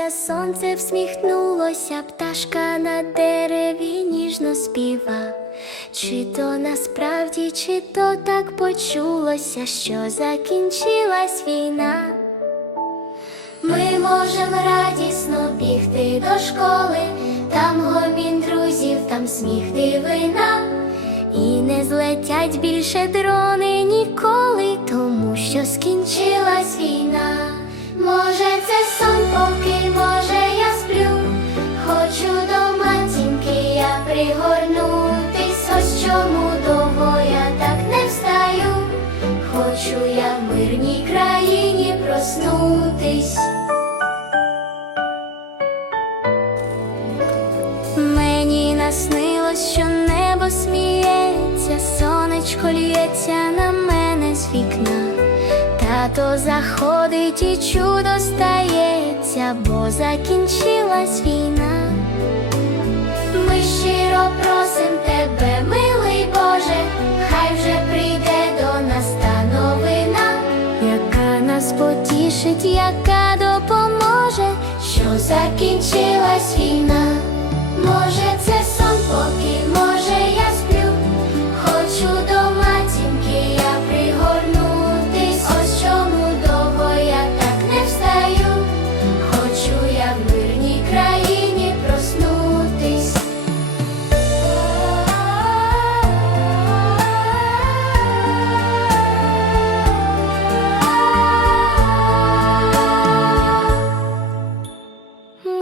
Закінчилося сонце, всміхнулося, пташка на дереві ніжно співа. Чи то насправді, чи то так почулося, що закінчилась війна. Ми можемо радісно бігти до школи, там гомін друзів, там сміх дивина. І не злетять більше дрони ніколи, я в мирній країні проснутись. Мені наснилось, що небо сміється, сонечко лється на мене з вікна. Тато заходить і чудо стається, бо закінчилась війна. Потішить, яка допоможе, що закінчилась війна.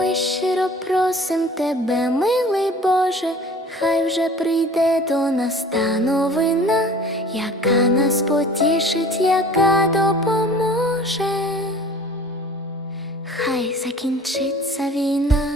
Ми щиро просим тебе, милий Боже, хай вже прийде до нас та новина, яка нас потішить, яка допоможе. Хай закінчиться війна.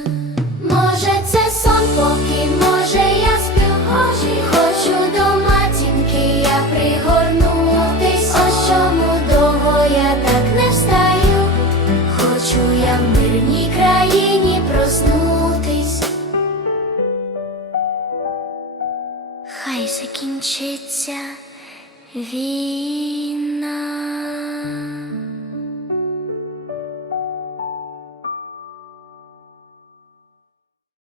Закінчиться війна.